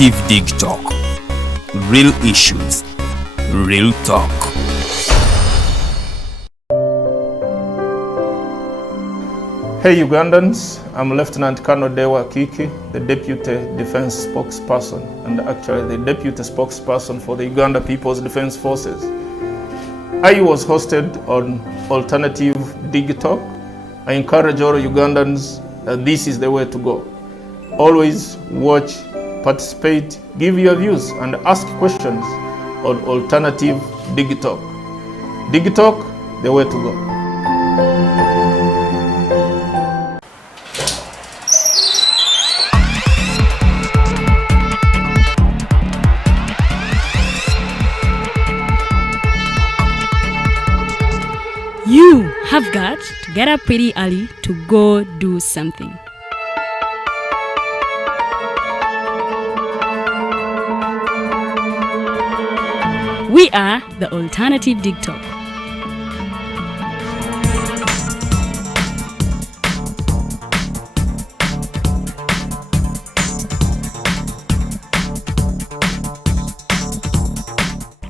Alternative Dig Talk. Real issues, real talk. Hey Ugandans, I'm Lieutenant Colonel Dewa Kiki, the Deputy Defense Spokesperson and actually the Deputy Spokesperson for the Uganda People's Defense Forces. I was hosted on Alternative Dig Talk. I encourage all Ugandans that this is the way to go. Always watch, participate, give your views and ask questions on Alternative Dig Talk. Dig Talk, the way to go. You have got to get up pretty early to go do something. We are the Alternative Dig Talk.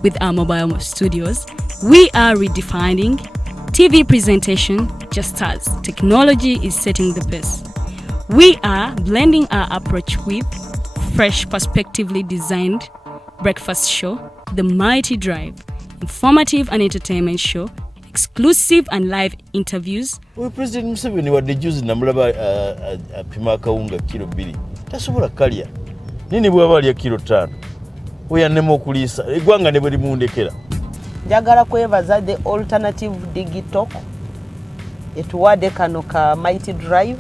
With our mobile studios, we are redefining TV presentation just as technology is setting the pace. We are blending our approach with fresh, perspectively designed breakfast show, The Mighty Drive, informative and entertainment show, exclusive and live interviews. We President Museveni wadde juzi namulaba apima akawunga kilo 2 tasobola kalya nini bwaba alya kilo 5 oyannema okuliisa eggwanga ne bwe limundekera. Njagala kwebaza the Alternative Dig Talk etuwadde kano ka Mighty Drive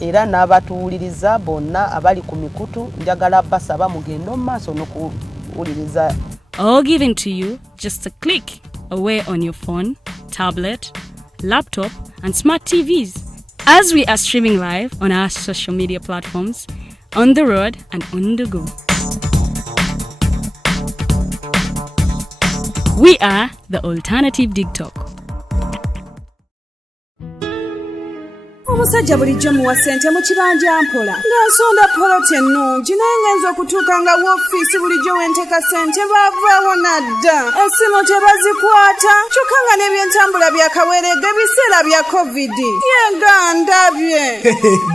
era n'abatuwuliriza bonna abali ku mikutu njagala basaba mugenda mu maaso n'okuwuliriza. All given to you just a click away on your phone, tablet, laptop and smart TVs as we are streaming live on our social media platforms, on the road and on the go. We are the Alternative Dig Talk. Omusajja bulijjo muwa ssente mu kibanja mpola ng'asonda poloti ennungi naye ngenza okutuuka nga woofiisi bulijjo wenteeka ssente baavaawo nadda essimu tebazikwata kyokka nga n'ebyentambula byakaweeregga ebiseera bya kovidi yegandabye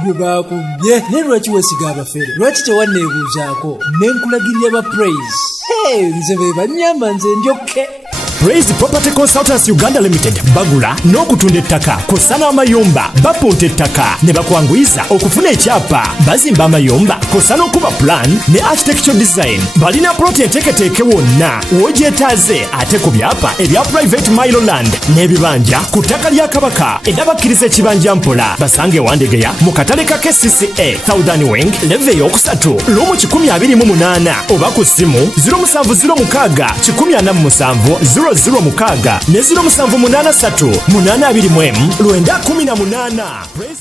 gwe baakubye naye lwaki weesiga abafere lwaki tewanneebuuzaako ne nkulagirira ba praise nze be bannyamba nze njokke. Praise Property Consultants Uganda Limited bagula n'okutunda ettaka kosa n'amayumba bapunta ettaka ne bakwanguyiza okufuna ekyapa bazimba amayumba kosa n'okuba plan ne architectural design balina plot enteeketeeke wonna w'ogyetaaze ate ku byapa ebya private Miloland n'ebibanja ku ttaka lya Kabaka era bakkiriza ekibanja mpola basange Wandegeya mu katale ka KCCA Southern Wing leve y'okusatu lumu 128 oba ku ssimu 0706 147 006 ne 0783 821 918.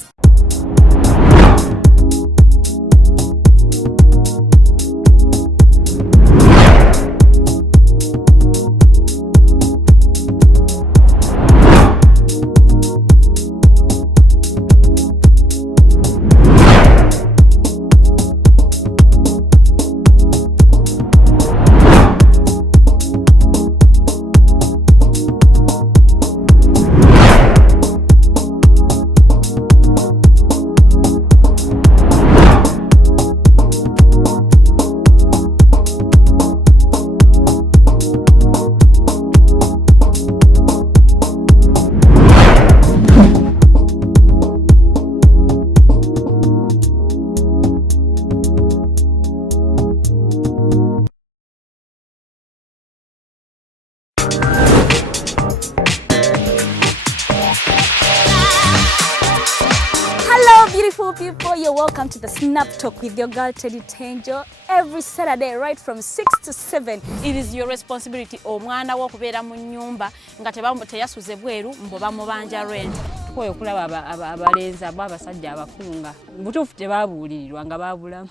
People, you're welcome to the Snap Talk with your girl Teddy Tenjo every Saturday right from 6 to 7. It is your responsibility omwana wo kubeera mu nyumba nga teyasuze bweru mbo bamubanja rent. Koyo kulaba abalenzi abasajja abakunga butuufu tebabuulirirwa nga babulamu.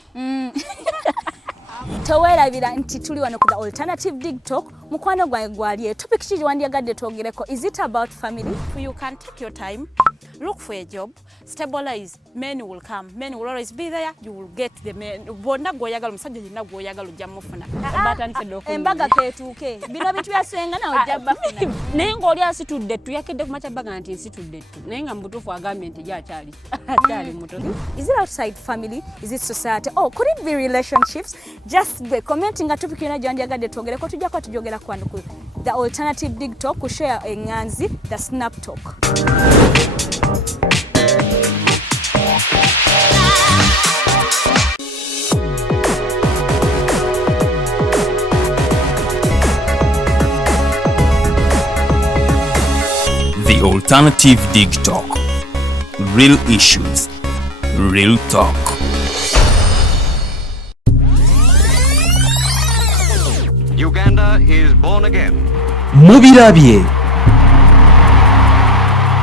Towerabira nti tuli wano ku the Alternative Dig Talk mukwano gwange gwaliye topic kiji wandiyagadde twogereko is it about family? You can take your time look for a job, stabilize, men will come. Men will always be there. You will get the men. Bonna goyagala musajja yina goyagala jamufuna. Embaga ketuke. Bino bitu yasenga na ojaba funa. Nengo oli asitudde tu yakedde ku macha baga nti nsitudde tu. Nenga mbutufu agambye nti gyachali. Achali muto. Is it outside family? Is it society? Oh, could it be relationships? Just be commenting a topic ina janjagadde twogere ko tujja ko tujogera kwanu ku the alternative dig talk ku share enganzi the snap talk. The alternative dig talk. Real issues, real talk. Uganda is born again. Mubirabye.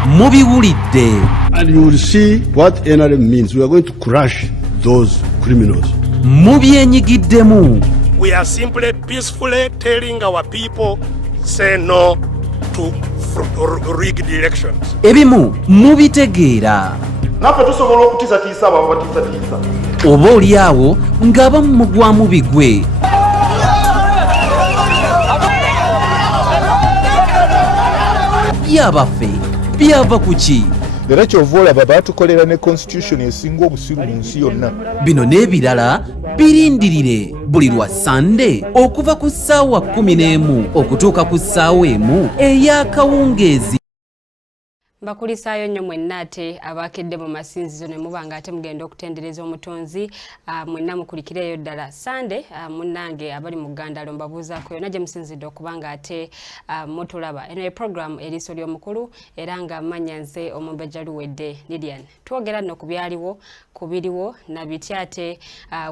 Mubiwulidde. And you will see what NRM means. We are going to crush those criminals. Mubyenyigiddemu. We are simply peacefully telling our people, say no to rigged elections. Ebimu mubitegeera. Naffe tusobola okutiisatiisa abo abatiisatiisa. Oba oli awo ng'abamu mugwamu bigwe. Byabaffe byava ku ki? Era kyova olaba baatukolera ne constitution esinga obusiru mu nsi yonna. Bino n'ebirala birindirire buli lwa Sande okuva ku ssaawa 11 okutuuka ku ssaawa 1 ey'akawungeezi. Bakulisaayo nnyo mwenna ate abakedde mu masinzizo ne mubanga ate mugenda okutendereza omutonzi mwenna mukulikireyo ddala Sande munnange abali mu Uganda lombabuuzaako yonna gye musinzidde okubanga ate mutulaba eno program eriiso ly'omukulu era nga manya nze Omumbejja Luwedde Lilian twogera nno ku byaliwo ku biriwo na bitya ate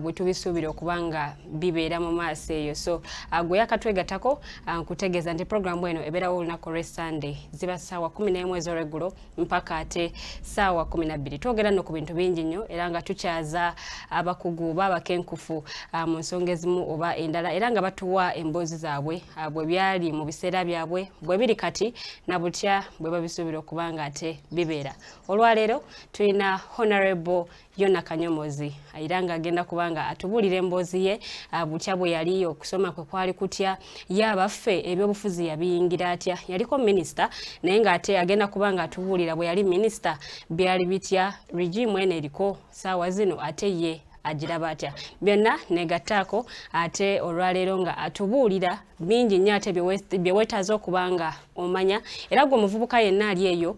bwe tubisuubira okubanga bibeera mu maaso eyo so gwe yakatwegatako nkutegeeza nti programu eno ebeerawo olunaku lwe Sande ziba ssaawa 11 ez'olweggulo mpaka ate ssaawa 12 twogera nno ku bintu bingi nnyo era nga tukyaza abakugu oba abakenkufu mu nsonga ezimu oba endala era nga batuwa emboozi zaabwe bwe byali mu biseera byabwe bwe biri kati na butya bwe babisuubira okubanga ate bibeera olwaleero tulina Honorable Yona Kanyomozi era nga agenda kubanga atubuulira emboozi ye butya bwe yali okusoma kwe kwali kutya yabaffe ebyobufuzi yabiyingira atya yaliko minisita naye nga ate agenda kubanga atubuulira bwe yali minisita byali bitya regime eno eriko saawa zino ate ye agiraba atya byonna negattaako ate olwaleero nga atubuulira bingi nnyo ate bye weetaaza okubanga omanya era gwe omuvubuka yenna ali eyo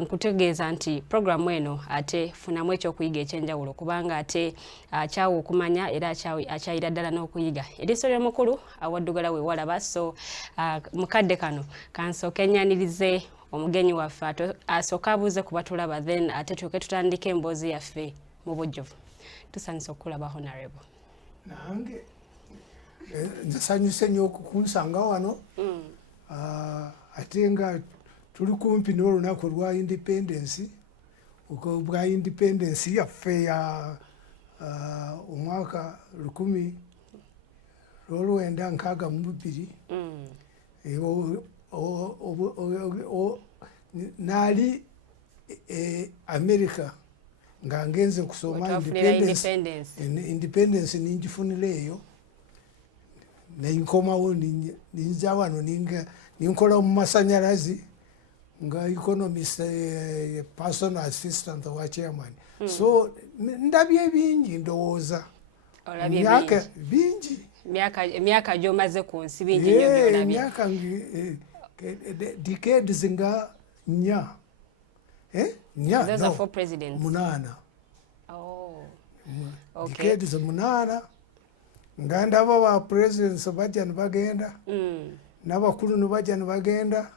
nkutegeeza nti programu eno ate funamu ekyokuyiga ekyenjawulo kubanga ate akyawa okumanya era akyayira ddala n'okuyiga eriiso ly'omukulu awaddugala we walaba so mukadde kano kansooke ennyanirize omugenyi waffe asooka abuuze kuba tulaba then ate tuke tutandike emboozi yaffe mu bujjuvu tusanyusa okulaba Honorable. Nange nsanyuse nnyo okunsanga wano ate nga tuli kumpi n'olunaku lwa independence bwa independence yaffe ya omwaka 1962 naali America nga ngenze kusoma independence ningifunira eyo nenkomawo ninja wano ninkola mu masanyalazi nga economist personal assistant wa chairman so ndabye bingi ndowooza myaka bingi emyaka gy'omaze ku nsi bingi nnyo by'olabye emyaka decades nga 4 those are for presidents. Munana. Oh. Okay. Decades munana. Nganda baba presidents bajja nibagenda. N'abakulu nibajja nibagenda.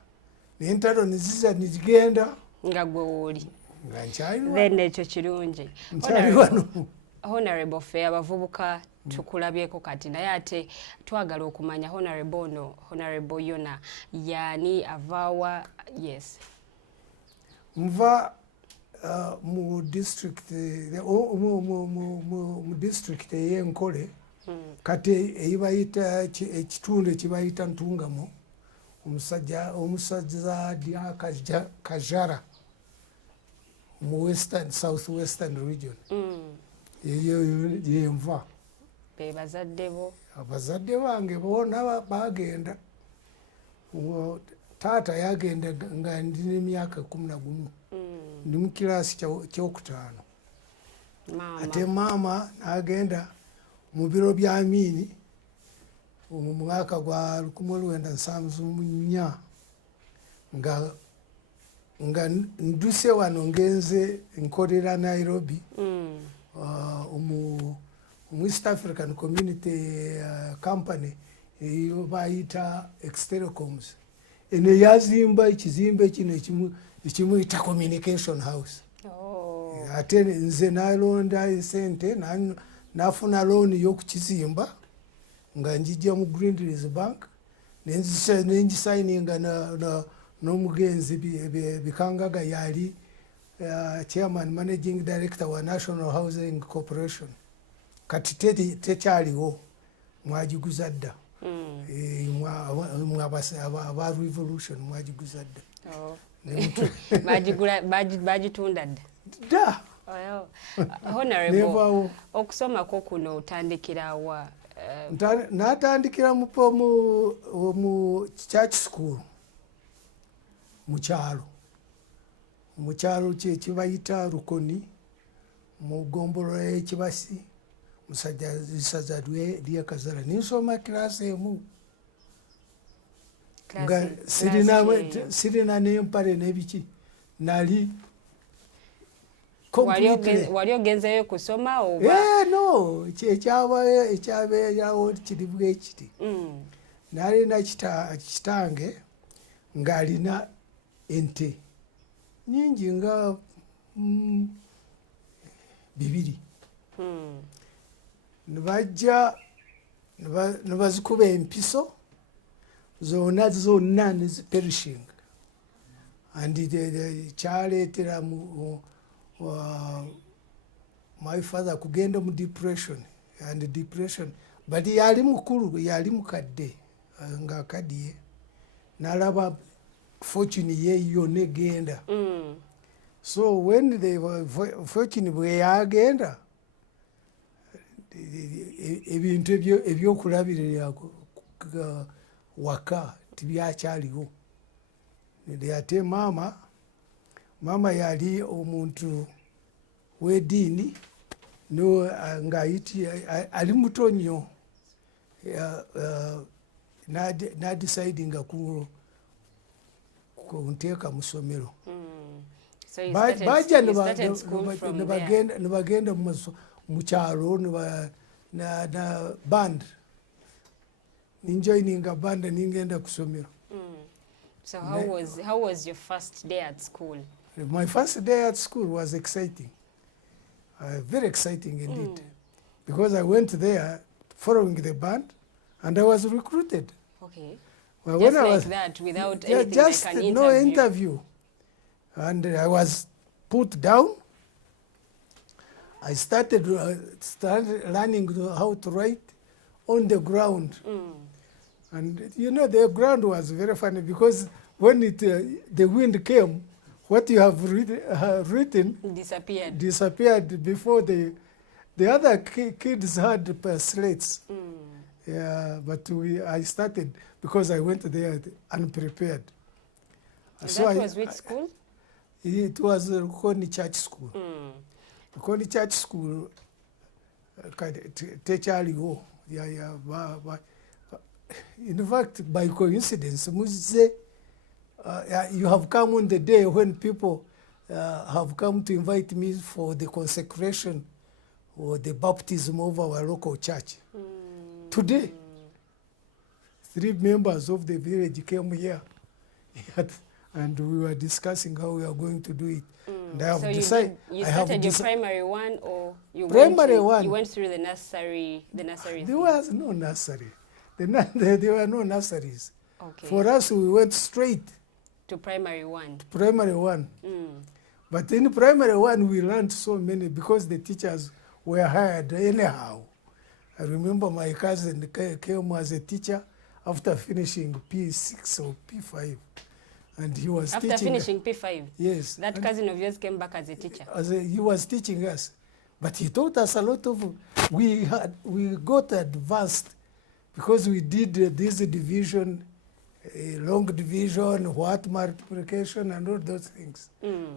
N'entalo niziza nigenda. Nga gwe woli. Nga nkyali wano. Then ekyo kirungi. Nkyali wano. Honorable Fair abavubuka tukulabyeko kati naye ate twagala okumanya Honorable ono Honorable Yona yani avaawa yes. Mva mu district mu district y'Enkole kati eyibayita ekitundu ekibayita Ntungamo omusajja Kajara mu western southwestern region eyo yenva bebazadde bo abazadde bange bona bagenda taata yagenda nga ndi n'emyaka 11 ndi mu kirasi kyokutaano ate maama n'agenda mu biro bya Amini mu mwaka gwa 1974 nga nduse wano ngenze nkolera Nairobi mu East African Community Company eyo bayita Extelecoms ene yazimba ekizimbe kino ekimuyita Communication House. Ate nze nalonda sente nafuna loan y'okukizimba nga njijja mu Greenleaf Bank nenjisigninga n'omugenzi Bikangaga yali chairman managing director wa National Housing Corporation. Kati tekyaliwo mwagiguza dda aba revolution mwagiguza dda bagitunda dda dda. Honorable, okusomako kuno otandikira wa? Natandikira mu church school mu kyalo kibayita Rukoni mu gombolo y'Ekibasi musajja lisaza ly'Ekazala ninsoma kirasi emu nga sirina n'empale n'ebiki nali wali ogenzeyo kusoma oba? No ekyabeerawo kiri bwe kiti nalina kitange ng'alina ente nyingi nga 2 nibajja nibazikuba empiso zonna neziperishing and kyaleetera my father kugenda mu depression but yali mukulu yali mukadde nga akadiye nalaba fortune ye yonna egenda so when the fortune bwe yagenda ebintu ebyokulabirira waka tibyakyaliwo ate maama yali omuntu w'eddiini ng'ayiti ali muto nnyo n'adicidinga kunteeka mu ssomero bajja nibagenda mu kyalo na band ninjoininga band ningenda ku ssomero. So how was your first day at school? My first day at school was exciting, very exciting indeed, because I went there following the band and I was recruited. Okay. Well, just like that, without anything just like an no interview. And I was put down. I started learning how to write on the ground. And you know, the ground was very funny because when the wind came, what you have written disappeared before the other kids had slates. Yeah, but I started because I went there unprepared. And so that was which school? It was Rukoni Church School. Rukoni Church School, tekyaliwo. In fact, by coincidence, you have come on the day when people have come to invite me for the consecration or the baptism of our local church. Today, 3 members of the village came here and we were discussing how we are going to do it. And I have so decided. You started your primary one, or you went through the nursery? There was no nursery. There were no nurseries. Okay. For us, we went straight to primary one. But in primary one, we learned so many because the teachers were hired anyhow. I remember my cousin came as a teacher after finishing P6 or P5. And he was After teaching. finishing P5? Yes. That cousin of yours came back as a teacher? He was teaching us. But he taught us a lot of, we got advanced because we did this division, long division, what multiplication and all those things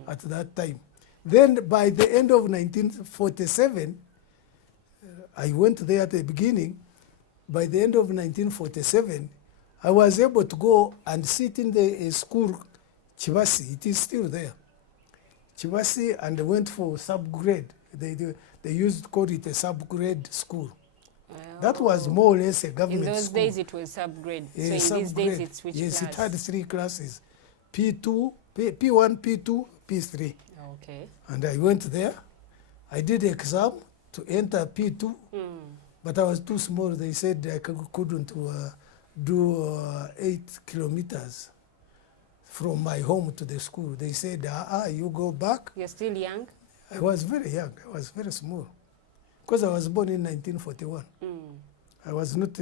at that time. Then by the end of 1947, I went there at the beginning. By the end of 1947, I was able to go and sit in the school, Chivasi. It is still there. Chivasi, and went for subgrade. They used to call it a subgrade school. That was more or less a government school. In those days it was subgrade. So in these days it's which yes, class? It had 3 classes. P2, P1, P2, P3. Okay. And I went there. I did the exam to enter P2, but I was too small. They said I couldn't do 8 kilometers from my home to the school. They said, you go back. You're still young? I was very young. I was very small. Because I was born in 1941. I was not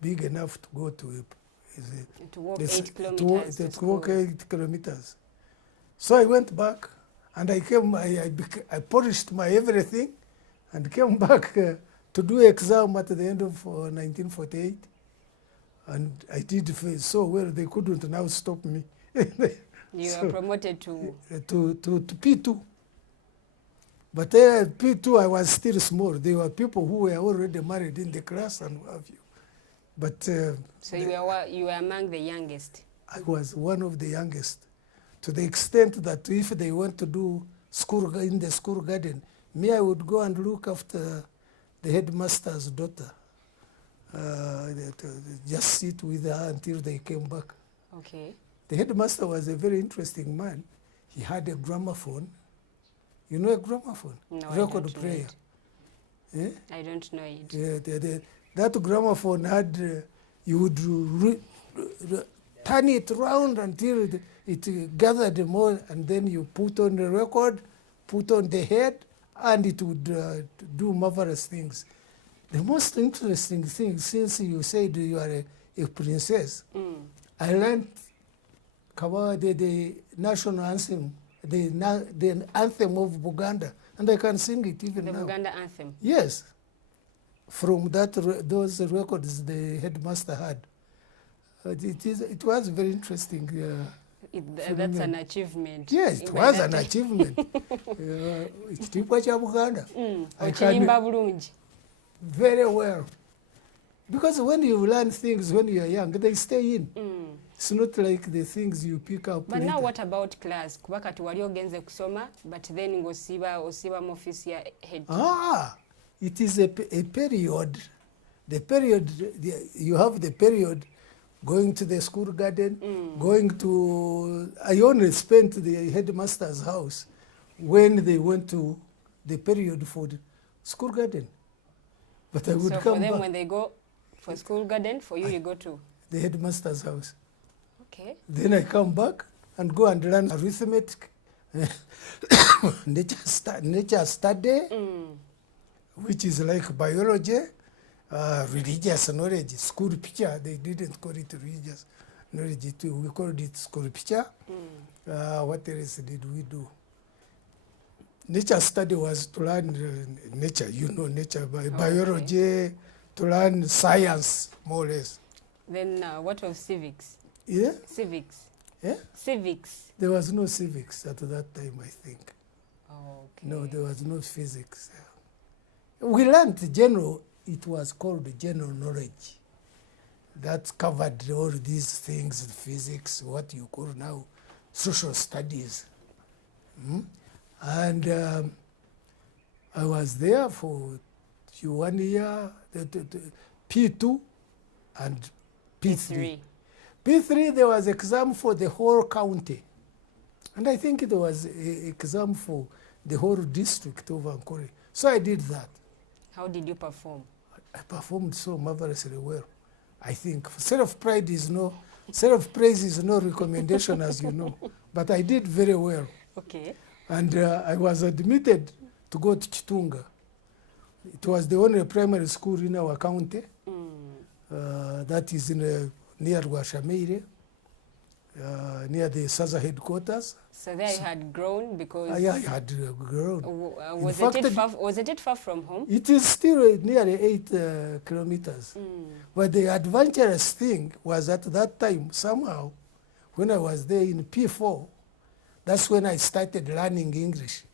big enough to go to walk 8 kilometers. To walk 8 kilometers. So I went back and I came, I polished my everything and came back to do exam at the end of 1948. And I did so well, they couldn't now stop me. You were promoted to P2. But P2, I was still small. There were people who were already married in the class and what have you. But so you were among the youngest? I was one of the youngest, to the extent that if they went to do school in the school garden, me, I would go and look after the headmaster's daughter. Just sit with her until they came back. Okay. The headmaster was a very interesting man. He had a gramophone. You know a gramophone? No, record player. Eh? I don't know it. Yeah, that gramophone had, you would turn it round until it gathered more, and then you put on the record, put on the head, and it would do marvelous things. The most interesting thing, since you said you are a princess, I learned the national anthem, the anthem of Buganda, and I can sing it even now. The Buganda anthem? Yes. From those records the headmaster had. It was very interesting. That's an achievement. Yes, it was an achievement. Very well. Because when you learn things when you are young, they stay in. It's not like the things you pick up But later. now what about class? Kubaka tuwali ogenze kusoma, but then osiba mofisi ya head. It is a period. The period, you have the period going to the school garden, going to, I only spent the headmaster's house when they went to the period for the school garden. But I would so come for them back. when they go for school garden, for you, you go to? The headmaster's house. Okay. Then I come back and go and learn arithmetic, nature study, which is like biology, religious knowledge, school picture. They didn't call it religious knowledge too. We called it school picture. What else did we do? Nature study was to learn nature, nature, biology, to learn science, more or less. Then what of civics? Yeah? Civics. Yeah? Civics. There was no civics at that time, I think. Oh, okay. No, there was no physics. We learned general, it was called general knowledge. That covered all these things, physics, what you call now social studies. And I was there for 1 year, P2 and P3. P3, there was exam for the whole county. And I think it was an exam for the whole district of Ankole. So I did that. How did you perform? I performed so marvelously well. I think self-praise is no recommendation, as you know. But I did very well. Okay. And I was admitted to go to Chitunga. It was the only primary school in our county. That is near Rwashamire. near the SAZA headquarters. So there you had grown because... Yeah, I had grown. Wasn't it far from home? It is still nearly 8 kilometers. But the adventurous thing was at that time, somehow, when I was there in P4, that's when I started learning English.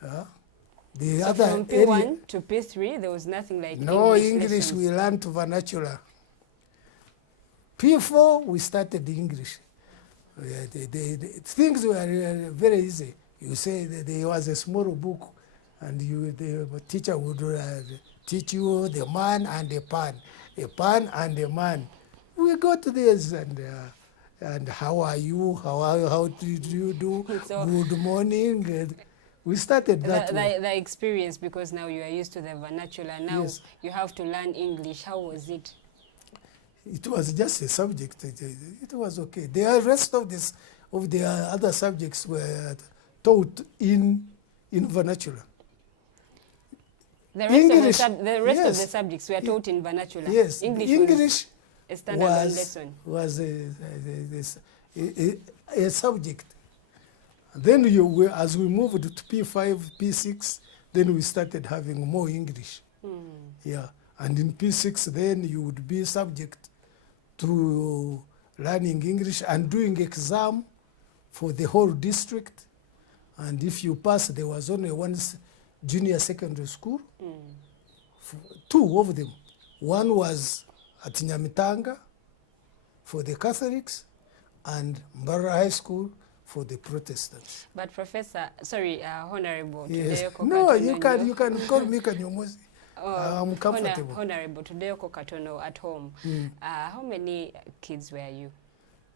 The So other from P1 to P3, there was nothing like no English lessons. We learned vernacular. P4, we started English. The things were very easy. You say that there was a small book, and the teacher would teach you the man and the pan, a pan and a man. We got this, and how are you? How did you do? So good morning. And we started that way. The experience, because now you are used to the vernacular. Now you have to learn English. How was it? It was just a subject. It was okay. The rest of the other subjects were taught in vernacular. The rest of the subjects were taught in vernacular. Yes, English was a standalone lesson. Was a subject. And then as we moved to P5, P6, then we started having more English. Yeah, and in P6, then you would be subject to learning English and doing exam for the whole district. And if you pass, there was only one junior secondary school, 2 of them. One was at Nyamitanga for the Catholics and Mbara High School for the Protestants. But Professor, sorry, Honorable. Yes. No, you can call me Kanyomozi. I'm comfortable. Honorable, today Katono at home. How many kids were you?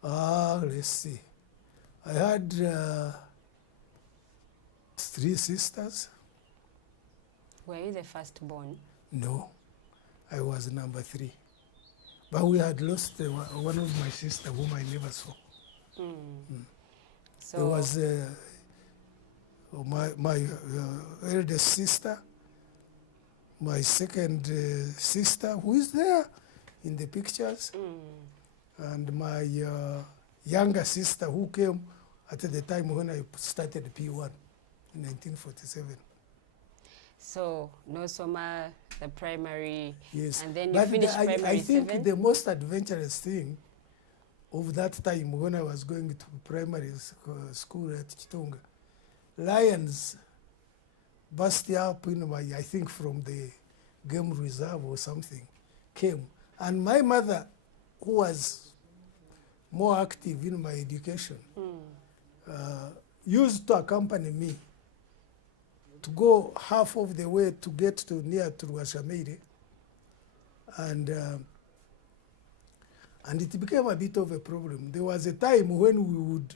Let's see. I had 3 sisters. Were you the firstborn? No, I was number 3. But we had lost one of my sisters whom I never saw. So there was my eldest sister, my second sister, who is there in the pictures, and my younger sister, who came at the time when I started P1 in 1947. So, no summer, the primary, yes. And then you finished primary I think 7? the most adventurous thing of that time when I was going to primary school at Chitonga, lions burst up in my, I think from the game reserve or something, came. And my mother, who was more active in my education, used to accompany me to go half of the way to get to near to Ruashameire. And it became a bit of a problem. There was a time when we would,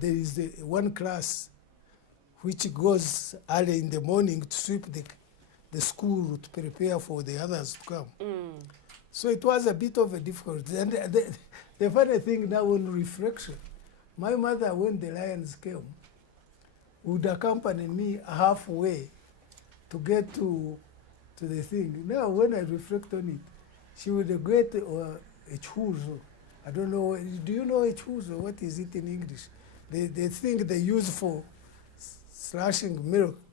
there is one class which goes early in the morning to sweep the school to prepare for the others to come. So it was a bit of a difficulty. And the funny thing now on reflection, my mother, when the lions came, would accompany me halfway to get to the thing. Now when I reflect on it, she would get a chuzo. I don't know, do you know a chuzo? What is it in English? The thing they use for slashing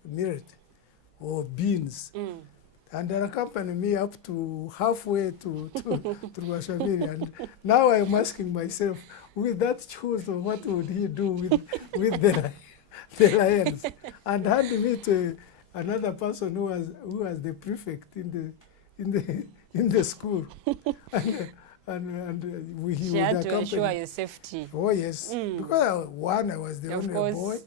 millet or beans. And they accompany me up to halfway to Washaviri. And now I'm asking myself, with that chuzo, what would he do with the lions? And hand me to another person who was the prefect in the school. and he she would had accompany. to ensure your safety. Oh yes, because I was the Of only course. boy,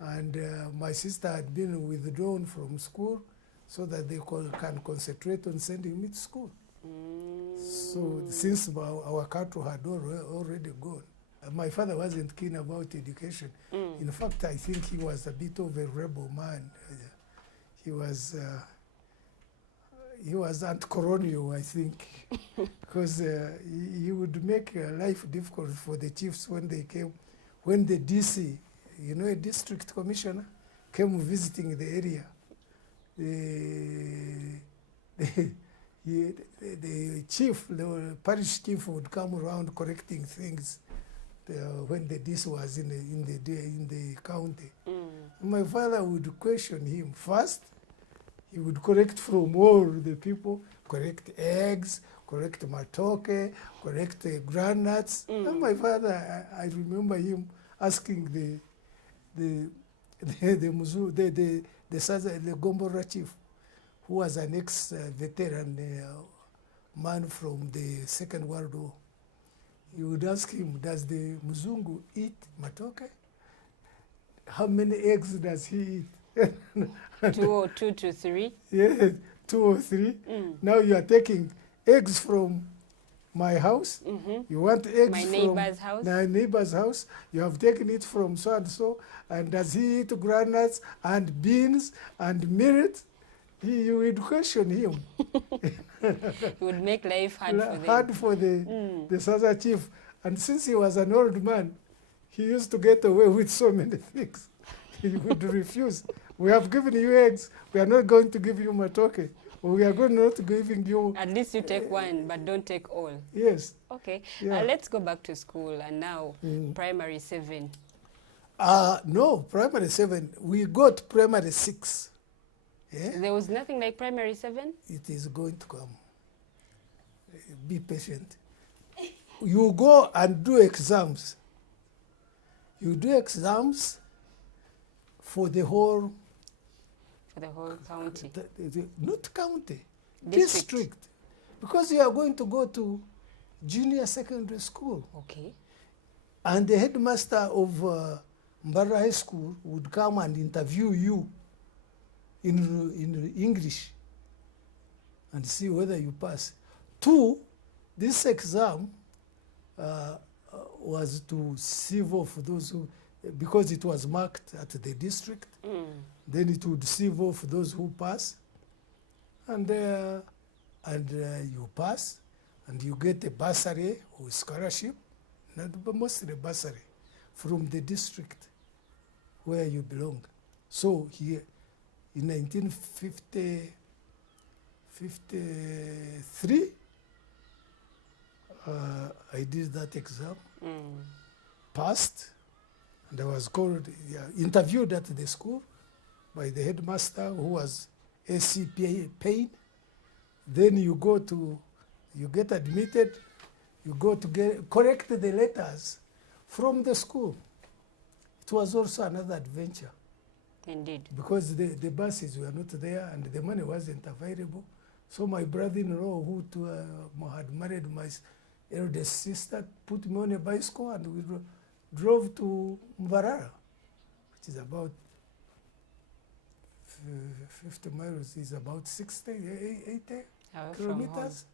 and my sister had been withdrawn from school so that they can concentrate on sending me to school. So since our cattle had already gone, my father wasn't keen about education. In fact, I think he was a bit of a rebel man. He was anti-colonial, I think, because he would make life difficult for the chiefs when they came. When the DC, you know, a district commissioner, came visiting the area, the chief, the parish chief would come around correcting things when this was in the county. My father would question him. First, he would correct from all the people, correct eggs, correct matoke, correct groundnuts. And my father, I remember him asking the Gombora chief, who was an ex-veteran man from the Second World War. He would ask him, does the Mzungu eat matoke? How many eggs does he eat? 2 to 3? Yes, 2 or 3. Now you are taking eggs from my house. You want eggs my from neighbor's house. my neighbor's house. You have taken it from so and so. And does he eat groundnuts and beans and millet? You would question him. It would make life hard for them. Hard for the Sasa chief. And since he was an old man, he used to get away with so many things. He would refuse. We have given you eggs. We are not going to give you matoke. Or we are going not giving you... At least you take one, but don't take all. Yes. Okay. Yeah. Let's go back to school and now primary 7. No, primary 7. We got primary 6. Yeah? There was nothing like primary 7? It is going to come. Be patient. You go and do exams. You do exams for the whole... For the whole county? Not county. District. Because you are going to go to junior secondary school. Okay. And the headmaster of Mbara High School would come and interview you in English and see whether you pass. 2, this exam was to sieve off those who, because it was marked at the district, then it would sieve off those who pass, and you pass, and you get a bursary or scholarship, but mostly bursary, from the district where you belong. So here, in 1953, I did that exam, passed, and I was called, interviewed at the school by the headmaster, who was A.C. Payne. Then you get admitted, you go to correct the letters from the school. It was also another adventure. Indeed. Because the buses were not there and the money wasn't available. So my brother-in-law, who had married my eldest sister, put me on a bicycle and we drove to Mbarara, which is about 50 miles, is about 60, 80 kilometers.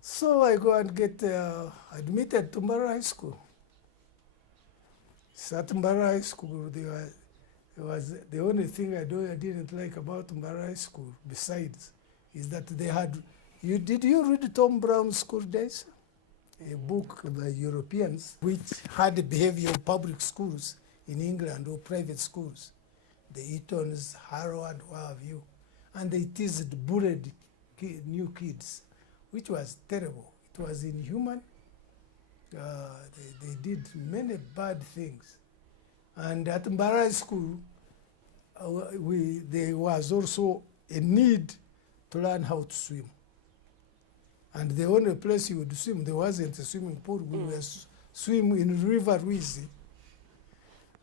So I go and get admitted to Mbarara High School. At Mbarara High School, it was the only thing I didn't like about Mbarara High School, besides, is that they had... Did you read Tom Brown's School Days? A book by Europeans which had the behavior of public schools in England or private schools. The Eatons, Harrow, and what have you. And they teased, bullied new kids, which was terrible. It was inhuman. They did many bad things. And at Mbarara School, there was also a need to learn how to swim. And the only place you would swim, there wasn't a swimming pool. We were swimming in River Ruizi.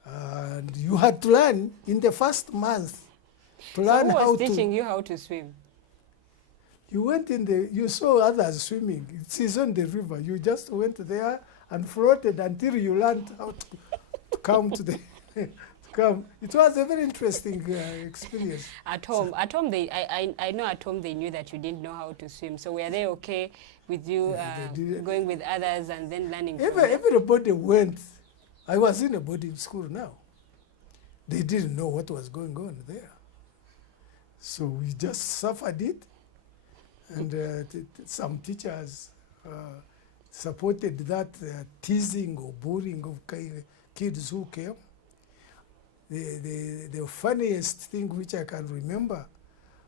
And you had to learn in the first month to learn how to... Who was teaching you how to swim? You went you saw others swimming. It is on the river. You just went there and floated until you learned how to come to the... It was a very interesting experience. At home, I know at home they knew that you didn't know how to swim. So were they okay with you going with others and then learning? Everybody went. I was in a boarding school now. They didn't know what was going on there. So we just suffered it. And some teachers supported that teasing or bullying of kids who came. The funniest thing which I can remember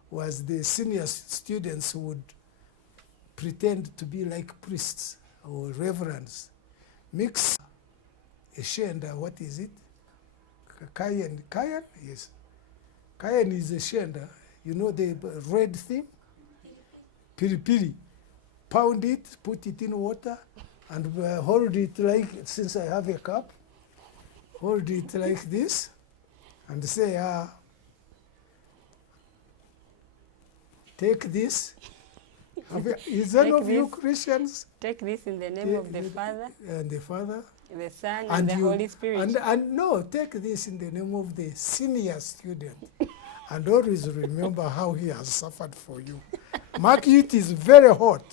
was the senior students who would pretend to be like priests or reverends. Mix a shenda, what is it? Cayenne, yes. Cayenne is a shenda. You know the red thing? Piri piri. Pound it, put it in water, and hold it like, since I have a cup, hold it like this, and say, take this. Is that of you Christians? Take this in the name of the Father, and the Father, the Son, and the Holy Spirit. And no, take this in the name of the senior student. And always remember how he has suffered for you. Mark, it is very hot.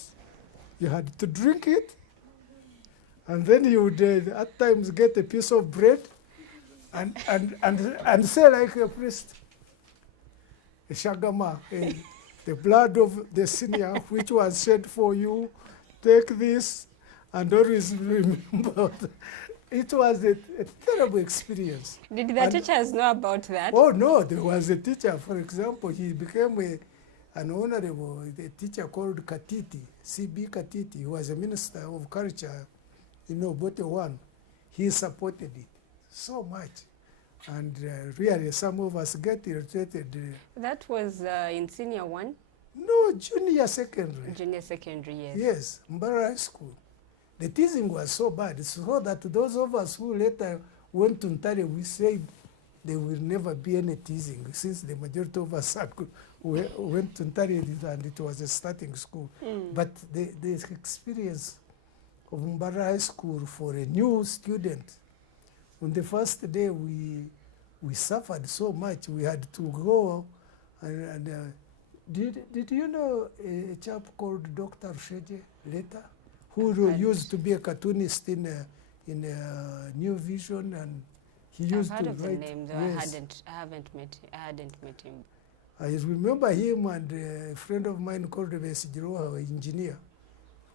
You had to drink it, and then you would at times get a piece of bread and say like a priest, a shagama, the blood of the senior which was shed for you, take this, and always remember. It was a terrible experience. Did the teachers know about that? Oh no, there was a teacher, for example, he became an honorable teacher called Katiti, C.B. Katiti. He was a minister of culture, Bote One. He supported it so much. And really, some of us get irritated. That was in senior one? No, junior secondary. Junior secondary, yes. Yes, Mbara High School. The teasing was so bad, so that those of us who later went to Ntale, we said there will never be any teasing, since the majority of us went to Ntale and it was a starting school. But the experience of Mbara High School for a new student, on the first day we suffered so much. We had to go and did you know a chap called Dr. Sheje later, who used to be a cartoonist in New Vision, and he used to write. I've heard of the name, though. Yes. I hadn't met him. I remember him and a friend of mine called Besijiroha, an engineer,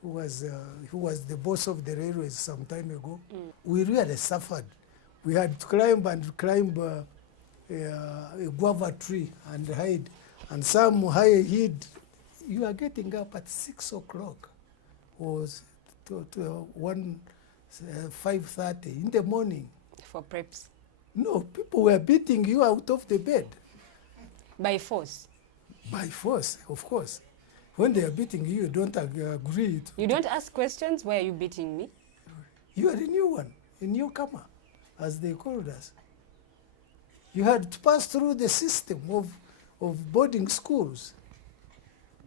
who was the boss of the railways some time ago. We really suffered. We had to climb a guava tree and hide, and some hid. You are getting up at 6 o'clock, was to 5:30 in the morning. For preps? No, people were beating you out of the bed. By force? By force, of course. When they are beating you, you don't agree. You don't ask questions, why are you beating me? You are a new one, a newcomer, as they called us. You had to pass through the system of boarding schools.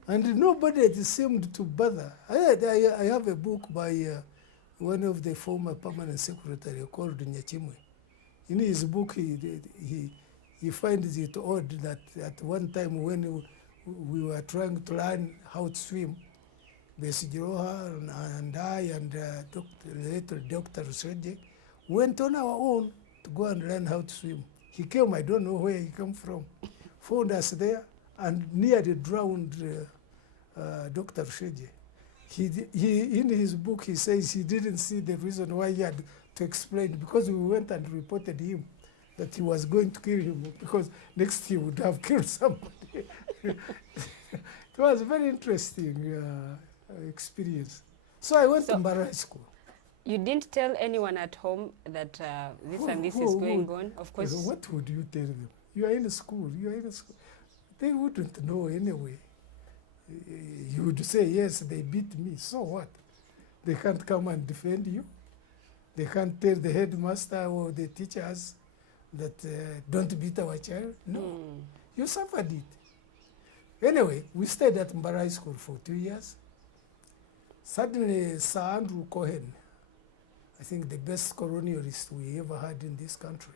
And nobody seemed to bother. I have a book by one of the former permanent secretary called Nyachimwe. In his book, he finds it odd that at one time when we were trying to learn how to swim, Besijiroha and I and Dr. Seje went on our own to go and learn how to swim. He came, I don't know where he came from, found us there and nearly drowned Dr. Sheje. He in his book, he says he didn't see the reason why he had to explain, because we went and reported him that he was going to kill him, because next he would have killed somebody. It was a very interesting experience. So I went to Mbara High School. You didn't tell anyone at home that this and this is going on? Of course. What would you tell them? You are in school. You are in school. They wouldn't know anyway. You would say, yes, they beat me. So what? They can't come and defend you. They can't tell the headmaster or the teachers that don't beat our child. No. You suffered it. Anyway, we stayed at Mbara High School for 2 years. Suddenly, Sir Andrew Cohen, I think the best colonialist we ever had in this country,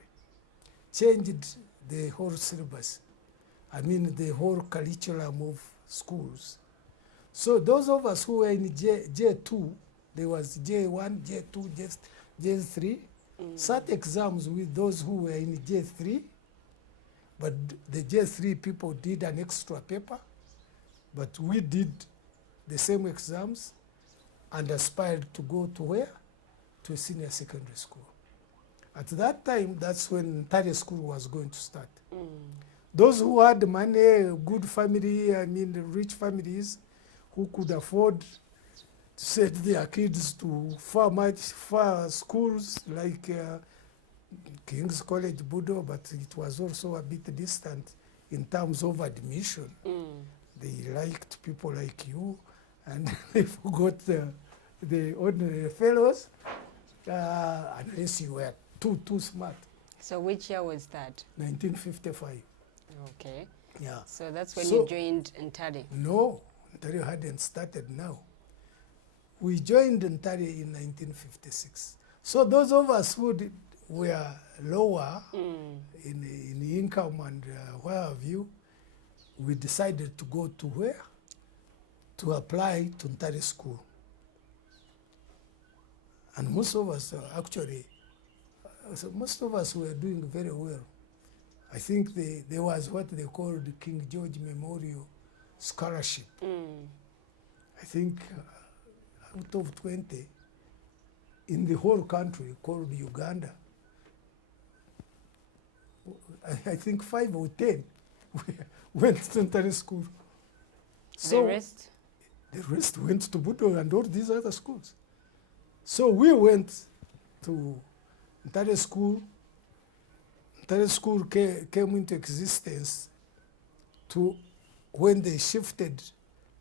changed the whole syllabus. I mean, the whole curriculum of schools. So those of us who were in J2, there was J1, J2, J3, sat exams with those who were in J3, but the J3 people did an extra paper, but we did the same exams and aspired to go to where? To a senior secondary school. At that time, that's when Ntale school was going to start. those who had money, good family, I mean the rich families who could afford to send their kids to far schools like King's College, Budo, but it was also a bit distant in terms of admission. They liked people like you, and they forgot the ordinary fellows, unless you were too smart. So which year was that? 1955. Okay. Yeah. So that's when you joined Ntale? No, Ntale hadn't started now. We joined Ntale in 1956. So those of us who were lower in income and where have you, we decided to go to where? To apply to Ntale School. And most of us actually, most of us were doing very well. I think there was what they called the King George Memorial Scholarship. I think out of 20 in the whole country called Uganda, I think 5 or 10 went to Ntale School. So the rest? The rest went to Budo and all these other schools. So we went to Ntale School. Ntale School came into existence to when they shifted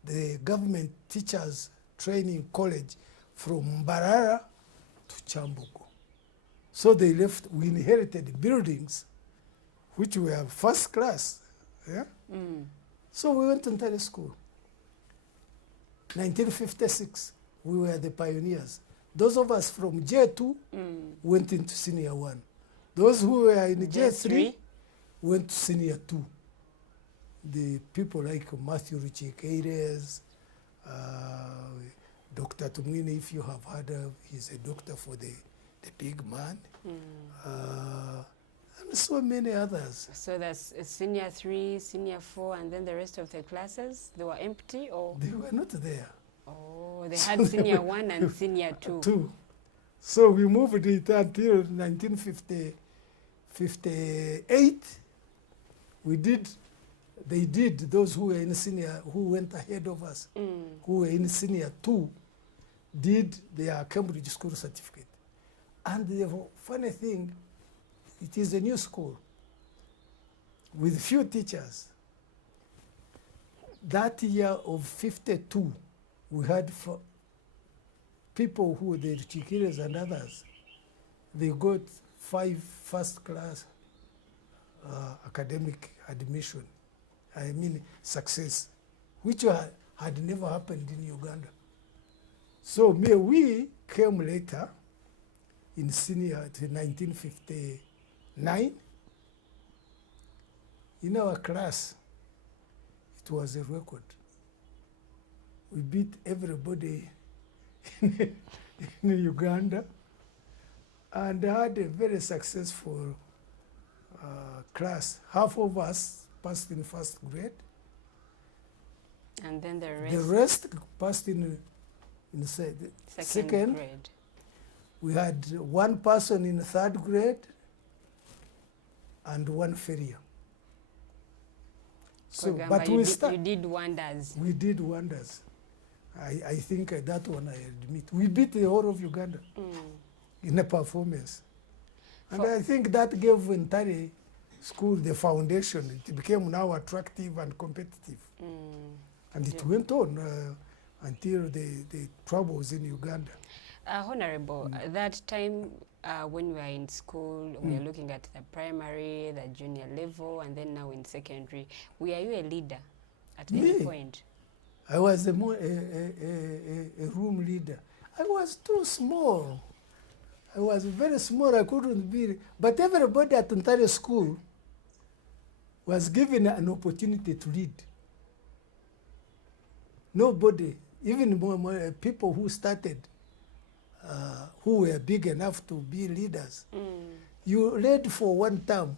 the government teachers training college from Mbarara to Chambugo. So they left, we inherited buildings which were first class. Yeah? So we went to Ntale School. 1956, we were the pioneers. Those of us from J2 went into senior 1. Those who were in J3 went to senior 2. The people like Matthew Richikeires, Dr. Tumwini, if you have heard of, he's a doctor for the big man. And so many others. So that's senior 3, senior 4, and then the rest of the classes, they were empty or? They were not there. Oh, they had senior 1 and senior 2. So we moved it until 1958. They did, those who were in senior, who went ahead of us, who were in senior 2, did their Cambridge School certificate. And the funny thing, it is a new school with few teachers. That year of 52, we had people who were the Chikiras and others. They got 5 first-class academic admission, I mean success, which had never happened in Uganda. So we came later in senior to 1959. In our class, it was a record. We beat everybody in Uganda and had a very successful class. Half of us passed in first grade. And then the rest passed in second grade. We had 1 person in 3rd grade and 1 failure. So, but you did wonders. We did wonders. I think that one I admit. We beat the whole of Uganda in a performance. And I think that gave Ntale School the foundation. It became now attractive and competitive. And it went on until the troubles in Uganda. Honorable, that time when we were in school, we were looking at the primary, the junior level, and then now in secondary. Were you a leader at any point? I was a room leader. I was too small. I was very small, I couldn't be. But everybody at Ntale School was given an opportunity to lead. Nobody, even more people who started, who were big enough to be leaders. You led for 1 term,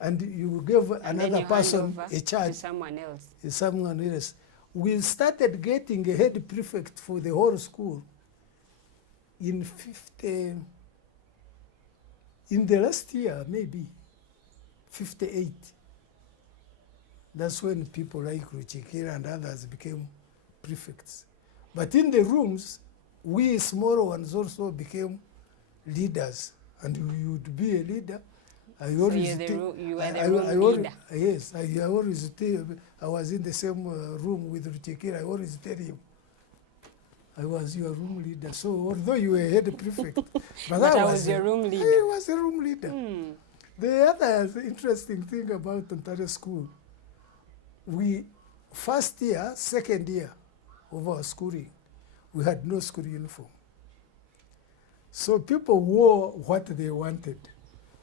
and you gave another person a charge. Someone else. Someone else. We started getting a head prefect for the whole school in the last year, maybe 58. That's when people like Ruchikira and others became prefects. But in the rooms, we smaller ones also became leaders, and you would be a leader. I always you were the room leader. Yes, I always tell. I was in the same room with Ruchikira. I always tell him, I was your room leader. So although you were head prefect, but I was your room leader. I was a room leader. The other interesting thing about Ntale School, we first year, second year of our schooling, we had no school uniform. So people wore what they wanted.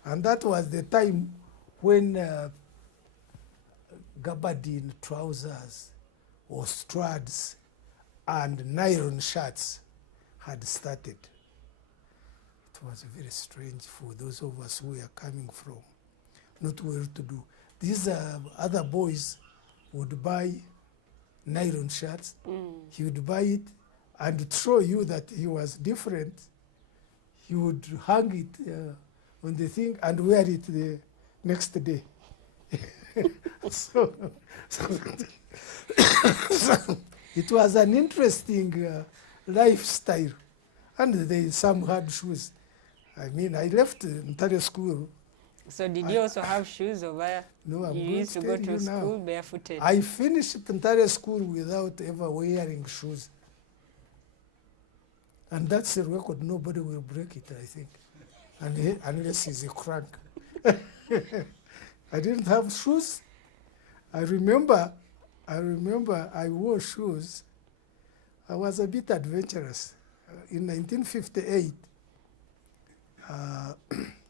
And that was the time when gabardine trousers or strads and nylon shirts had started. It was very strange for those of us who were coming from not well to do. These other boys would buy nylon shirts. He would buy it and show you that he was different. He would hang it on the thing and wear it the next day. so it was an interesting lifestyle. And some had shoes. I mean, I left Ntale School. So did you also have shoes over? No, I'm you going used to go to school barefooted. I finished Ntale School without ever wearing shoes. And that's a record, nobody will break it, I think, unless he's a crank. I didn't have shoes. I remember I wore shoes. I was a bit adventurous. In 1958,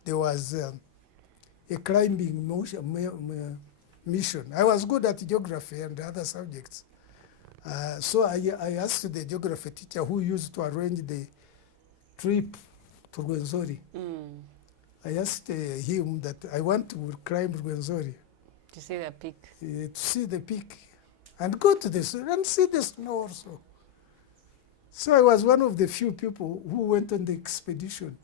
there was a climbing mission. I was good at geography and other subjects. So I asked the geography teacher who used to arrange the trip to Rwenzori. I asked him that I want to climb Rwenzori. To see the peak. To see the peak. And go to the snow and see the snow also. So I was one of the few people who went on the expedition.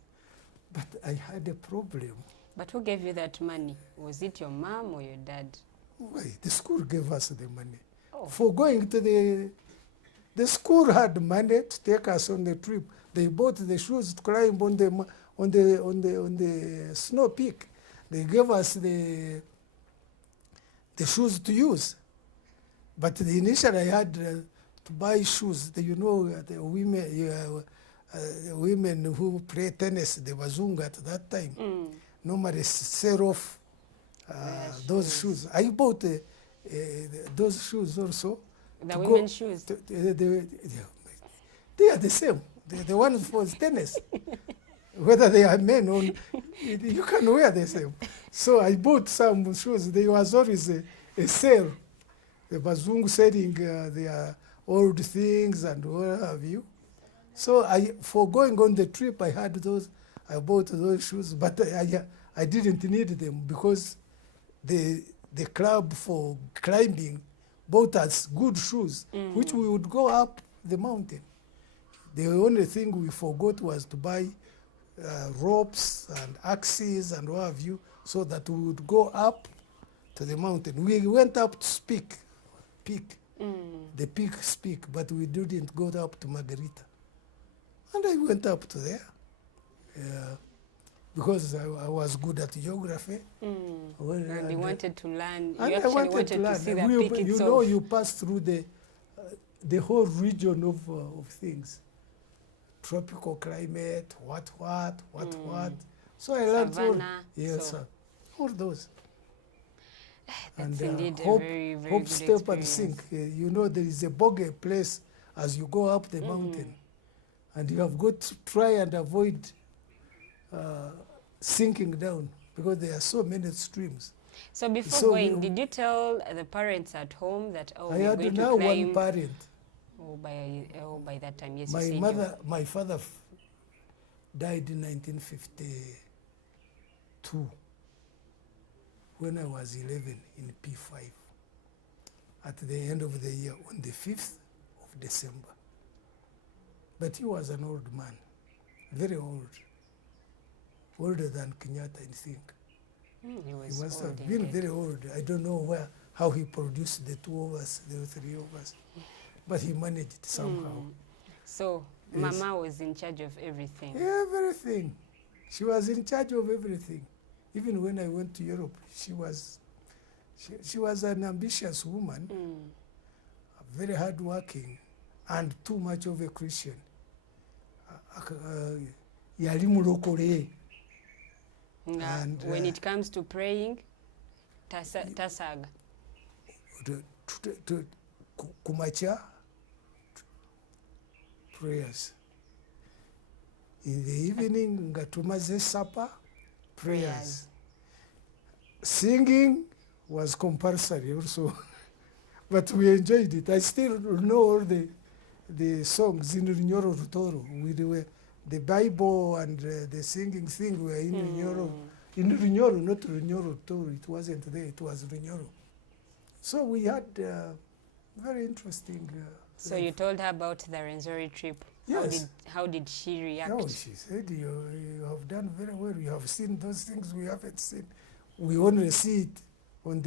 But I had a problem. But who gave you that money? Was it your mom or your dad? Why, the school gave us the money. For going to the school had money to take us on the trip. They bought the shoes to climb on the snow peak. They gave us the shoes to use. But initially I had to buy shoes. The women who play tennis, the Wazungu at that time, normally sell off those shoes. I bought those shoes also. The women's shoes? They are the same. The ones for tennis. Whether they are men or you can wear the same. So I bought some shoes. There was always a sale. The Bazungu selling their old things and what have you. So for going on the trip, I bought those shoes, but I didn't need them because the club for climbing bought us good shoes, which we would go up the mountain. The only thing we forgot was to buy ropes and axes and what have you, so that we would go up to the mountain. We went up to peak, the peak, but we didn't go up to Margarita. And I went up to there. Because I was good at geography. And you wanted to learn. And you actually wanted to see the peak itself. You know, you pass through the whole region of things. Tropical climate, what. So I learned Savannah, all those. That's indeed a very, very hope, good step experience. and sink. You know, there is a boggy place as you go up the mountain. And you have got to try and avoid sinking down because there are so many streams. So before going, did you tell the parents at home that, I had we're going now to climb? one parent. By that time, yes, My father died in 1952 when I was 11 in P5 at the end of the year on the 5th of December. But he was an old man, very old, older than Kenyatta, I think. He He must have been very old. I don't know how he produced the two of us, the three of us. But he managed it somehow. So Yes. Mama was in charge of everything. Everything. She was in charge of everything. Even when I went to Europe, she was an ambitious woman, very hardworking, and too much of a Christian. Yali mulokole. And When it comes to praying, tasaga. Kumacha, prayers. In the evening, ngatumaze supper, prayers. Singing was compulsory also, but we enjoyed it. I still know all the songs in Runyoro Rutoro. The Bible and the singing thing were in Runyoro. In Runyoro, not Runyoro Rutoro. It wasn't there, it was Runyoro. So we had very interesting. So you told her about the Renzori trip. Yes. How did she react? Oh, she said, you have done very well. You have seen those things we haven't seen. We only see it when